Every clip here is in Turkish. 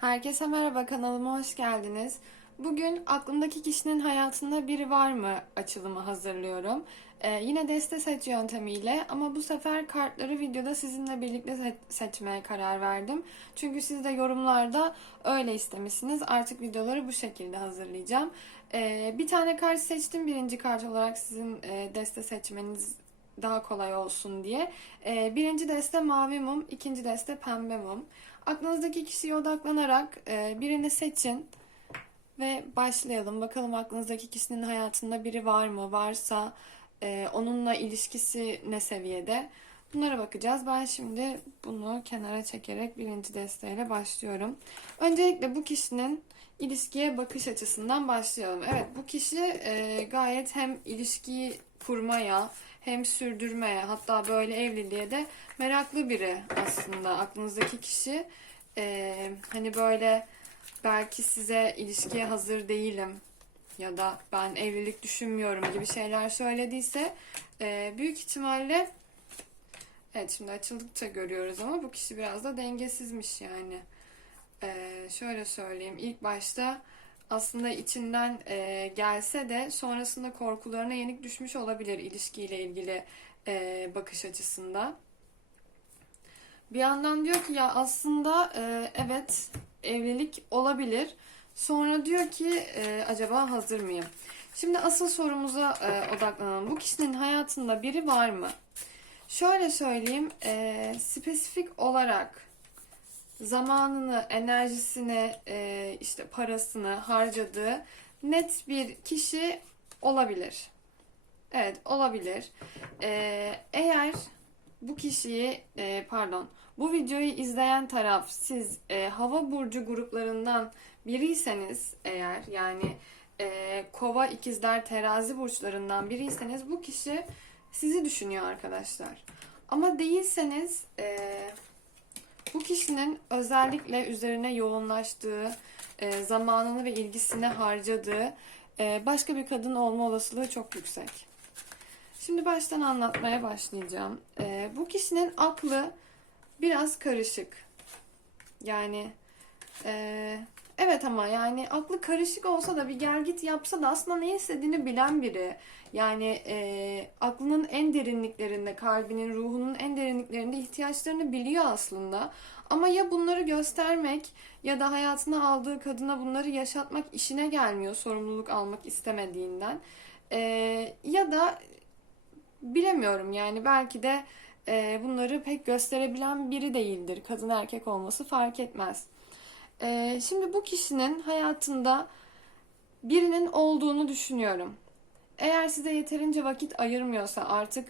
Herkese merhaba kanalıma hoş geldiniz. Bugün aklımdaki kişinin hayatında biri var mı açılımı hazırlıyorum. Ee, yine deste seç yöntemiyle ama bu sefer kartları videoda sizinle birlikte se- seçmeye karar verdim. Çünkü siz de yorumlarda öyle istemişsiniz. Artık videoları bu şekilde hazırlayacağım. Ee, bir tane kart seçtim birinci kart olarak sizin e, deste seçmeniz daha kolay olsun diye. Ee, birinci deste mavi mum, ikinci deste pembe mum. Aklınızdaki kişiye odaklanarak e, birini seçin ve başlayalım. Bakalım aklınızdaki kişinin hayatında biri var mı? Varsa e, onunla ilişkisi ne seviyede? Bunlara bakacağız. Ben şimdi bunu kenara çekerek birinci desteğiyle başlıyorum. Öncelikle bu kişinin ilişkiye bakış açısından başlayalım. Evet bu kişi e, gayet hem ilişkiyi kurmaya hem sürdürmeye hatta böyle evliliğe de meraklı biri aslında aklınızdaki kişi. E, hani böyle belki size ilişkiye hazır değilim ya da ben evlilik düşünmüyorum gibi şeyler söylediyse e, büyük ihtimalle evet şimdi açıldıkça görüyoruz ama bu kişi biraz da dengesizmiş yani. Ee, şöyle söyleyeyim ilk başta aslında içinden e, gelse de sonrasında korkularına yenik düşmüş olabilir ilişkiyle ilgili e, bakış açısında. Bir yandan diyor ki ya aslında e, evet evlilik olabilir. Sonra diyor ki e, acaba hazır mıyım? Şimdi asıl sorumuza e, odaklanalım. Bu kişinin hayatında biri var mı? Şöyle söyleyeyim, e, spesifik olarak zamanını, enerjisini, e, işte parasını harcadığı net bir kişi olabilir. Evet, olabilir. E, eğer bu kişiyi, e, pardon, bu videoyu izleyen taraf siz e, hava burcu gruplarından biriyseniz eğer yani e, kova, ikizler, terazi burçlarından biriyseniz bu kişi sizi düşünüyor arkadaşlar. Ama değilseniz e, bu kişinin özellikle üzerine yoğunlaştığı, e, zamanını ve ilgisini harcadığı e, başka bir kadın olma olasılığı çok yüksek. Şimdi baştan anlatmaya başlayacağım. E, bu kişinin aklı biraz karışık. Yani e, evet ama yani aklı karışık olsa da bir gel git yapsa da aslında ne istediğini bilen biri. Yani e, aklının en derinliklerinde, kalbinin, ruhunun en derinliklerinde ihtiyaçlarını biliyor aslında. Ama ya bunları göstermek ya da hayatına aldığı kadına bunları yaşatmak işine gelmiyor sorumluluk almak istemediğinden. E, ya da bilemiyorum yani belki de e, bunları pek gösterebilen biri değildir. Kadın erkek olması fark etmez. E, şimdi bu kişinin hayatında birinin olduğunu düşünüyorum. Eğer size yeterince vakit ayırmıyorsa artık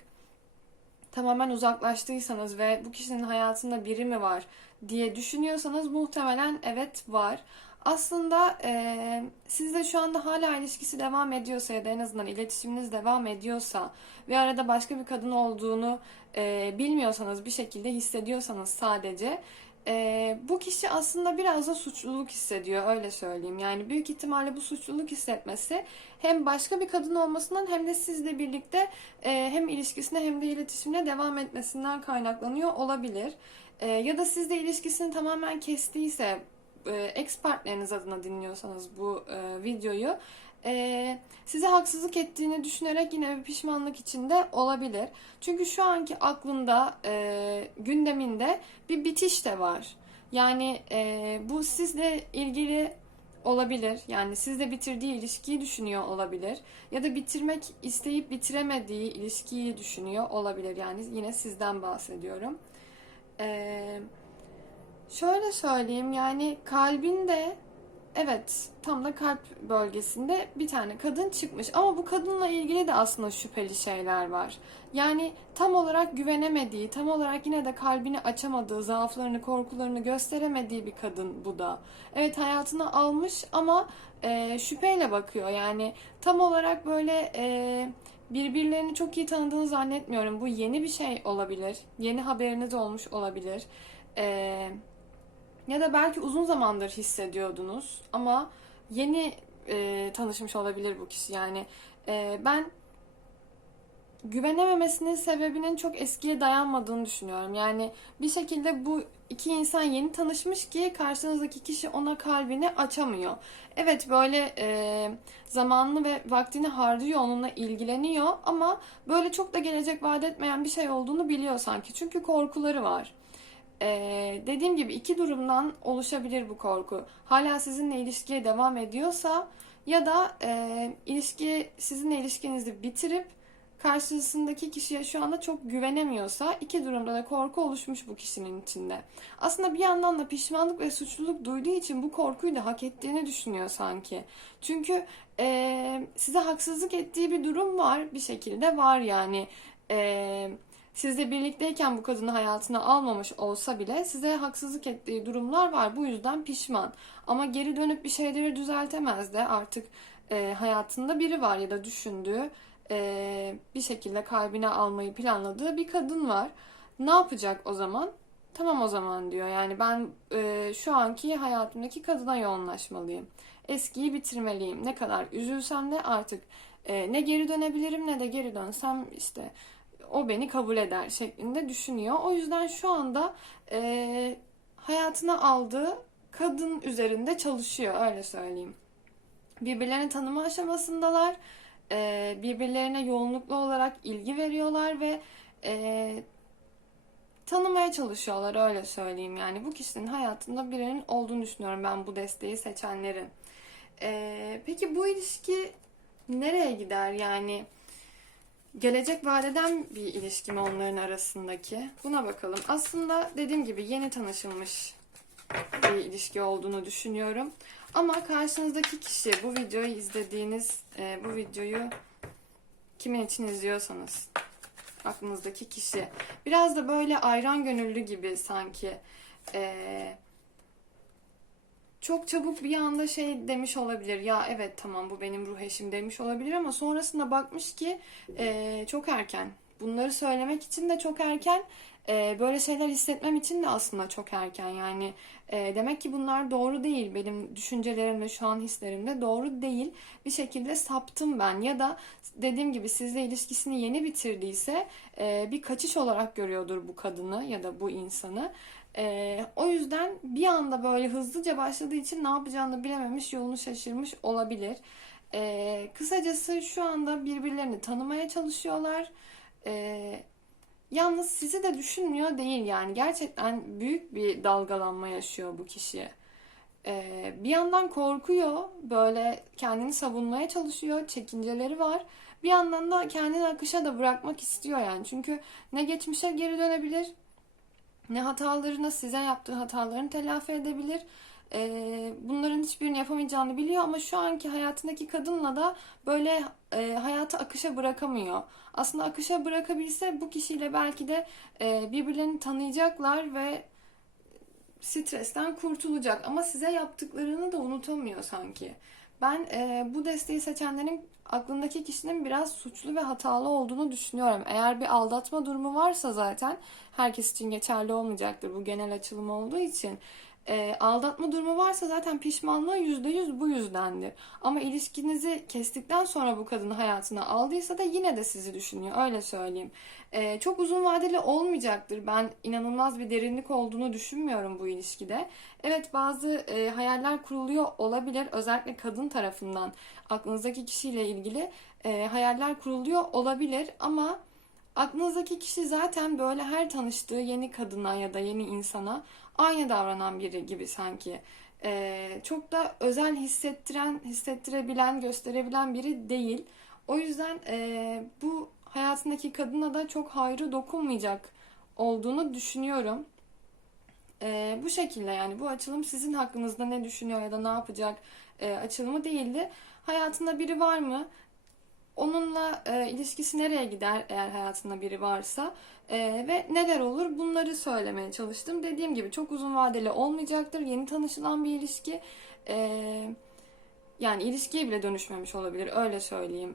tamamen uzaklaştıysanız ve bu kişinin hayatında biri mi var diye düşünüyorsanız muhtemelen evet var. Aslında e, sizle şu anda hala ilişkisi devam ediyorsa ya da en azından iletişiminiz devam ediyorsa ve arada başka bir kadın olduğunu e, bilmiyorsanız bir şekilde hissediyorsanız sadece e, bu kişi aslında biraz da suçluluk hissediyor öyle söyleyeyim. Yani büyük ihtimalle bu suçluluk hissetmesi hem başka bir kadın olmasından hem de sizle birlikte e, hem ilişkisine hem de iletişimine devam etmesinden kaynaklanıyor olabilir. E, ya da sizle ilişkisini tamamen kestiyse ex partneriniz adına dinliyorsanız bu e, videoyu e, size haksızlık ettiğini düşünerek yine bir pişmanlık içinde olabilir. Çünkü şu anki aklında, e, gündeminde bir bitiş de var. Yani e, bu sizle ilgili olabilir. Yani sizle bitirdiği ilişkiyi düşünüyor olabilir. Ya da bitirmek isteyip bitiremediği ilişkiyi düşünüyor olabilir. Yani yine sizden bahsediyorum. Eee Şöyle söyleyeyim yani kalbinde evet tam da kalp bölgesinde bir tane kadın çıkmış ama bu kadınla ilgili de aslında şüpheli şeyler var. Yani tam olarak güvenemediği, tam olarak yine de kalbini açamadığı, zaaflarını, korkularını gösteremediği bir kadın bu da. Evet hayatını almış ama e, şüpheyle bakıyor. Yani tam olarak böyle e, birbirlerini çok iyi tanıdığını zannetmiyorum. Bu yeni bir şey olabilir. Yeni haberiniz olmuş olabilir. Eee ya da belki uzun zamandır hissediyordunuz ama yeni e, tanışmış olabilir bu kişi. Yani e, ben güvenememesinin sebebinin çok eskiye dayanmadığını düşünüyorum. Yani bir şekilde bu iki insan yeni tanışmış ki karşınızdaki kişi ona kalbini açamıyor. Evet böyle e, zamanını ve vaktini harcıyor onunla ilgileniyor ama böyle çok da gelecek vaat etmeyen bir şey olduğunu biliyor sanki. Çünkü korkuları var. Ee, dediğim gibi iki durumdan oluşabilir bu korku. Hala sizinle ilişkiye devam ediyorsa ya da e, ilişki sizinle ilişkinizi bitirip karşısındaki kişiye şu anda çok güvenemiyorsa iki durumda da korku oluşmuş bu kişinin içinde. Aslında bir yandan da pişmanlık ve suçluluk duyduğu için bu korkuyu da hak ettiğini düşünüyor sanki. Çünkü e, size haksızlık ettiği bir durum var bir şekilde var yani. E, sizle birlikteyken bu kadını hayatına almamış olsa bile size haksızlık ettiği durumlar var. Bu yüzden pişman. Ama geri dönüp bir şeyleri düzeltemez de artık e, hayatında biri var ya da düşündüğü e, bir şekilde kalbine almayı planladığı bir kadın var. Ne yapacak o zaman? Tamam o zaman diyor. Yani ben e, şu anki hayatımdaki kadına yoğunlaşmalıyım. Eskiyi bitirmeliyim. Ne kadar üzülsem de artık e, ne geri dönebilirim ne de geri dönsem işte o beni kabul eder şeklinde düşünüyor. O yüzden şu anda e, hayatına aldığı kadın üzerinde çalışıyor öyle söyleyeyim. Birbirlerini tanıma aşamasındalar. E, birbirlerine yoğunluklu olarak ilgi veriyorlar ve e, tanımaya çalışıyorlar öyle söyleyeyim. Yani bu kişinin hayatında birinin olduğunu düşünüyorum ben bu desteği seçenlerin. E, peki bu ilişki nereye gider yani? Gelecek vadeden bir ilişki mi onların arasındaki? Buna bakalım. Aslında dediğim gibi yeni tanışılmış bir ilişki olduğunu düşünüyorum. Ama karşınızdaki kişi bu videoyu izlediğiniz, e, bu videoyu kimin için izliyorsanız aklınızdaki kişi biraz da böyle ayran gönüllü gibi sanki e, çok çabuk bir anda şey demiş olabilir. Ya evet tamam bu benim ruh eşim demiş olabilir ama sonrasında bakmış ki e, çok erken. Bunları söylemek için de çok erken. E, böyle şeyler hissetmem için de aslında çok erken. Yani e, demek ki bunlar doğru değil. Benim düşüncelerim ve şu an hislerim de doğru değil. Bir şekilde saptım ben. Ya da dediğim gibi sizle ilişkisini yeni bitirdiyse e, bir kaçış olarak görüyordur bu kadını ya da bu insanı. Ee, o yüzden bir anda böyle hızlıca başladığı için ne yapacağını bilememiş, yolunu şaşırmış olabilir. Ee, kısacası şu anda birbirlerini tanımaya çalışıyorlar. Ee, yalnız sizi de düşünmüyor değil yani. Gerçekten büyük bir dalgalanma yaşıyor bu kişi. Ee, bir yandan korkuyor, böyle kendini savunmaya çalışıyor, çekinceleri var. Bir yandan da kendini akışa da bırakmak istiyor yani. Çünkü ne geçmişe geri dönebilir, ne hatalarını, size yaptığı hatalarını telafi edebilir. Ee, bunların hiçbirini yapamayacağını biliyor ama şu anki hayatındaki kadınla da böyle e, hayatı akışa bırakamıyor. Aslında akışa bırakabilse bu kişiyle belki de e, birbirlerini tanıyacaklar ve stresten kurtulacak. Ama size yaptıklarını da unutamıyor sanki. Ben e, bu desteği seçenlerin aklındaki kişinin biraz suçlu ve hatalı olduğunu düşünüyorum. Eğer bir aldatma durumu varsa zaten herkes için geçerli olmayacaktır bu genel açılım olduğu için. E, aldatma durumu varsa zaten pişmanlığı %100 bu yüzdendir. Ama ilişkinizi kestikten sonra bu kadını hayatına aldıysa da yine de sizi düşünüyor öyle söyleyeyim. E, çok uzun vadeli olmayacaktır. Ben inanılmaz bir derinlik olduğunu düşünmüyorum bu ilişkide. Evet bazı e, hayaller kuruluyor olabilir. Özellikle kadın tarafından aklınızdaki kişiyle ilgili e, hayaller kuruluyor olabilir ama aklınızdaki kişi zaten böyle her tanıştığı yeni kadına ya da yeni insana aynı davranan biri gibi sanki. Ee, çok da özel hissettiren, hissettirebilen, gösterebilen biri değil. O yüzden e, bu hayatındaki kadına da çok hayrı dokunmayacak olduğunu düşünüyorum. Ee, bu şekilde yani bu açılım sizin hakkınızda ne düşünüyor ya da ne yapacak e, açılımı değildi. Hayatında biri var mı? Onunla e, ilişkisi nereye gider eğer hayatında biri varsa e, ve neler olur bunları söylemeye çalıştım. Dediğim gibi çok uzun vadeli olmayacaktır. Yeni tanışılan bir ilişki. E, yani ilişkiye bile dönüşmemiş olabilir öyle söyleyeyim.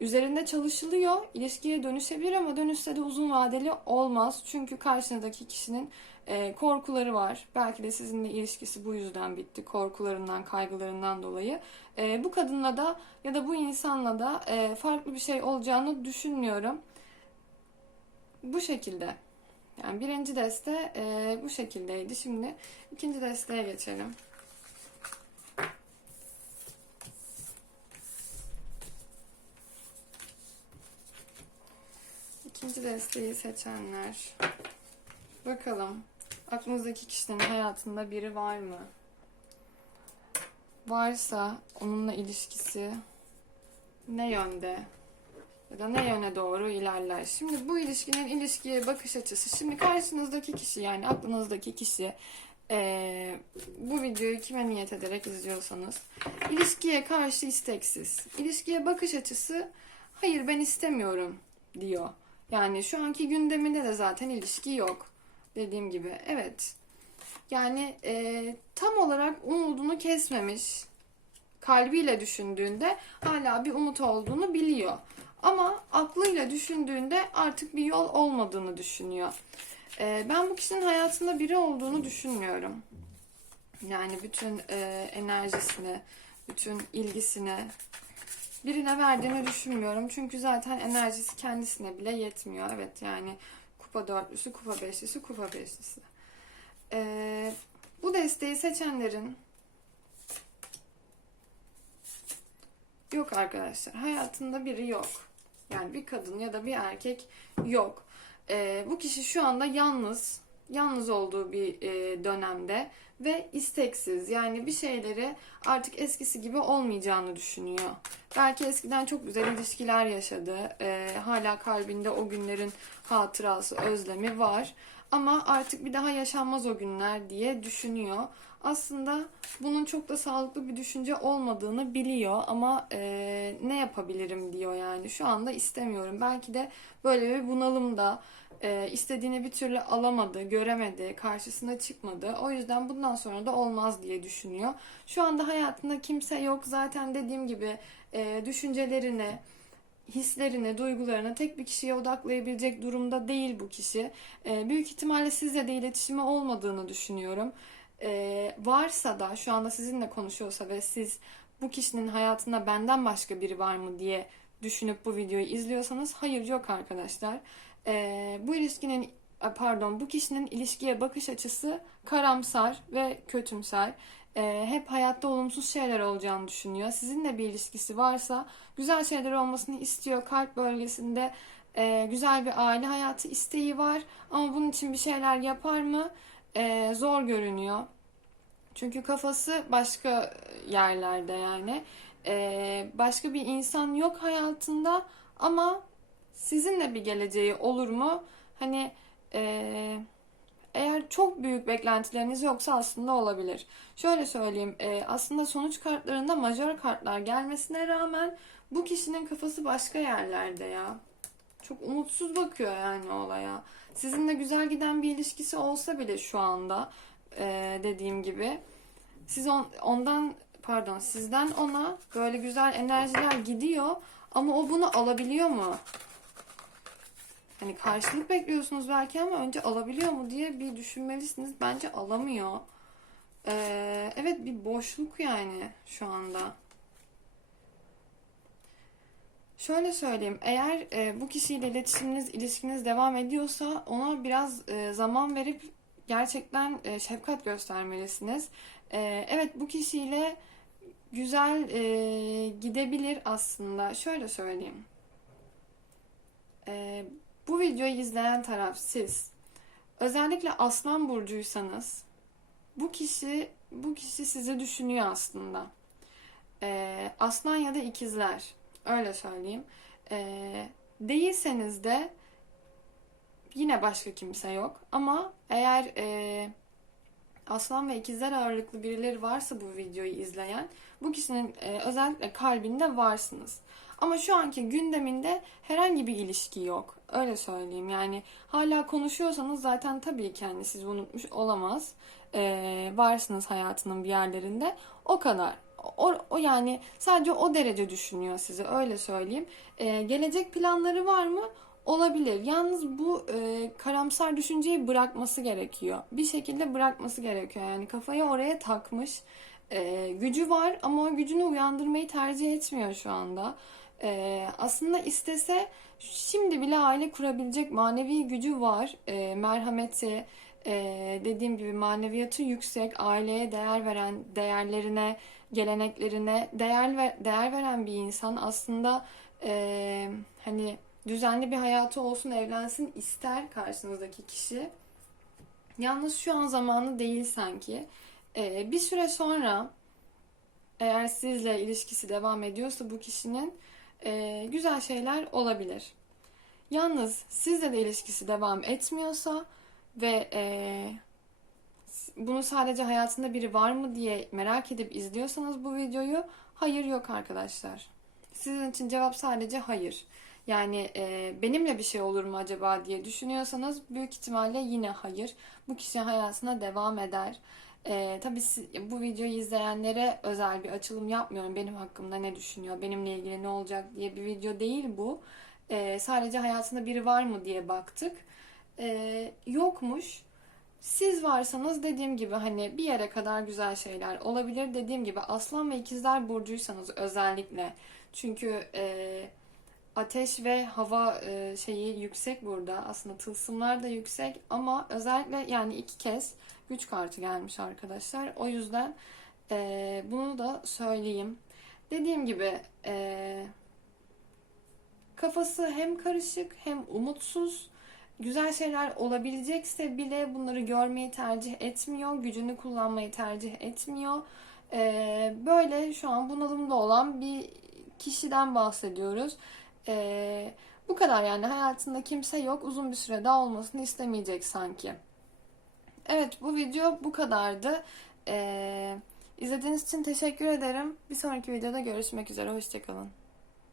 Üzerinde çalışılıyor. ilişkiye dönüşebilir ama dönüşse de uzun vadeli olmaz. Çünkü karşınızdaki kişinin e, korkuları var. Belki de sizinle ilişkisi bu yüzden bitti. Korkularından, kaygılarından dolayı. E, bu kadınla da ya da bu insanla da e, farklı bir şey olacağını düşünmüyorum. Bu şekilde. Yani birinci deste e, bu şekildeydi. Şimdi ikinci desteye geçelim. İkinci desteği seçenler. Bakalım aklınızdaki kişinin hayatında biri var mı? Varsa onunla ilişkisi ne yönde? Ya da ne yöne doğru ilerler? Şimdi bu ilişkinin ilişkiye bakış açısı. Şimdi karşınızdaki kişi yani aklınızdaki kişi eee, bu videoyu kime niyet ederek izliyorsanız ilişkiye karşı isteksiz. İlişkiye bakış açısı hayır ben istemiyorum diyor. Yani şu anki gündeminde de zaten ilişki yok. Dediğim gibi evet. Yani eee, tam olarak umudunu kesmemiş. Kalbiyle düşündüğünde hala bir umut olduğunu biliyor. Ama aklıyla düşündüğünde artık bir yol olmadığını düşünüyor. Eee, ben bu kişinin hayatında biri olduğunu düşünmüyorum. Yani bütün eee, enerjisini, bütün ilgisini birine verdiğini düşünmüyorum. Çünkü zaten enerjisi kendisine bile yetmiyor. Evet yani kupa dörtlüsü, kupa beşlisi, kupa beşlisi. Eee, bu desteği seçenlerin yok arkadaşlar. Hayatında biri yok. Yani bir kadın ya da bir erkek yok. Eee, bu kişi şu anda yalnız, yalnız olduğu bir eee, dönemde ve isteksiz. Yani bir şeyleri artık eskisi gibi olmayacağını düşünüyor. Belki eskiden çok güzel ilişkiler yaşadı. Eee, hala kalbinde o günlerin hatırası, özlemi var. Ama artık bir daha yaşanmaz o günler diye düşünüyor. Aslında bunun çok da sağlıklı bir düşünce olmadığını biliyor ama eee, ne yapabilirim diyor yani. Şu anda istemiyorum. Belki de böyle bir bunalımda eee, istediğini bir türlü alamadı, göremedi, karşısına çıkmadı. O yüzden bundan sonra da olmaz diye düşünüyor. Şu anda hayatında kimse yok. Zaten dediğim gibi eee, düşüncelerini, hislerini, duygularını tek bir kişiye odaklayabilecek durumda değil bu kişi. Ee, büyük ihtimalle sizle de iletişimi olmadığını düşünüyorum. Ee, varsa da şu anda sizinle konuşuyorsa ve siz bu kişinin hayatında benden başka biri var mı diye düşünüp bu videoyu izliyorsanız hayır yok arkadaşlar. Ee, bu ilişkinin pardon bu kişinin ilişkiye bakış açısı karamsar ve kötümser. Ee, hep hayatta olumsuz şeyler olacağını düşünüyor. Sizinle bir ilişkisi varsa güzel şeyler olmasını istiyor. Kalp bölgesinde e, güzel bir aile hayatı isteği var. Ama bunun için bir şeyler yapar mı? E, zor görünüyor. Çünkü kafası başka yerlerde yani. E, başka bir insan yok hayatında ama sizinle bir geleceği olur mu? Hani e, eğer çok büyük beklentileriniz yoksa aslında olabilir. Şöyle söyleyeyim, e, aslında sonuç kartlarında majör kartlar gelmesine rağmen bu kişinin kafası başka yerlerde ya. Çok umutsuz bakıyor yani olaya. Sizinle güzel giden bir ilişkisi olsa bile şu anda e, dediğim gibi siz on- ondan pardon sizden ona böyle güzel enerjiler gidiyor ama o bunu alabiliyor mu? Hani karşılık bekliyorsunuz belki ama önce alabiliyor mu diye bir düşünmelisiniz. Bence alamıyor. Ee, evet bir boşluk yani şu anda. Şöyle söyleyeyim, eğer e, bu kişiyle iletişiminiz, ilişkiniz devam ediyorsa ona biraz e, zaman verip gerçekten e, şefkat göstermelisiniz. E, evet bu kişiyle güzel e, gidebilir aslında. Şöyle söyleyeyim. E, bu videoyu izleyen taraf siz. Özellikle Aslan burcuysanız bu kişi bu kişi sizi düşünüyor aslında. Ee, aslan ya da ikizler öyle söyleyeyim. Ee, değilseniz de yine başka kimse yok. Ama eğer e, aslan ve ikizler ağırlıklı birileri varsa bu videoyu izleyen bu kişinin e, özellikle kalbinde varsınız. Ama şu anki gündeminde herhangi bir ilişki yok. Öyle söyleyeyim. Yani hala konuşuyorsanız zaten tabii ki hani siz unutmuş olamaz. Ee, varsınız hayatının bir yerlerinde. O kadar. O, o yani sadece o derece düşünüyor sizi öyle söyleyeyim. Ee, gelecek planları var mı? Olabilir. Yalnız bu e, karamsar düşünceyi bırakması gerekiyor. Bir şekilde bırakması gerekiyor. Yani kafayı oraya takmış. E, gücü var ama o gücünü uyandırmayı tercih etmiyor şu anda. Ee, aslında istese şimdi bile aile kurabilecek manevi gücü var. Ee, merhameti, e, dediğim gibi maneviyatı yüksek, aileye değer veren, değerlerine, geleneklerine değer ver, değer veren bir insan. Aslında e, hani düzenli bir hayatı olsun, evlensin ister karşınızdaki kişi. Yalnız şu an zamanı değil sanki. Ee, bir süre sonra eğer sizle ilişkisi devam ediyorsa bu kişinin e, güzel şeyler olabilir. Yalnız sizle de ilişkisi devam etmiyorsa ve e, bunu sadece hayatında biri var mı diye merak edip izliyorsanız bu videoyu hayır yok arkadaşlar. Sizin için cevap sadece hayır. Yani e, benimle bir şey olur mu acaba diye düşünüyorsanız büyük ihtimalle yine hayır. Bu kişi hayatına devam eder. E, tabii bu videoyu izleyenlere özel bir açılım yapmıyorum. Benim hakkımda ne düşünüyor, benimle ilgili ne olacak diye bir video değil bu. E, sadece hayatında biri var mı diye baktık. E, yokmuş. Siz varsanız dediğim gibi hani bir yere kadar güzel şeyler olabilir. Dediğim gibi Aslan ve İkizler Burcuysanız özellikle. Çünkü e, ateş ve hava e, şeyi yüksek burada. Aslında tılsımlar da yüksek ama özellikle yani iki kez güç kartı gelmiş arkadaşlar. O yüzden e, bunu da söyleyeyim. Dediğim gibi e, kafası hem karışık hem umutsuz. Güzel şeyler olabilecekse bile bunları görmeyi tercih etmiyor. Gücünü kullanmayı tercih etmiyor. E, böyle şu an bunalımda olan bir kişiden bahsediyoruz. E, bu kadar yani hayatında kimse yok. Uzun bir süre daha olmasını istemeyecek sanki. Evet bu video bu kadardı. Ee, izlediğiniz için teşekkür ederim. Bir sonraki videoda görüşmek üzere. Hoşçakalın.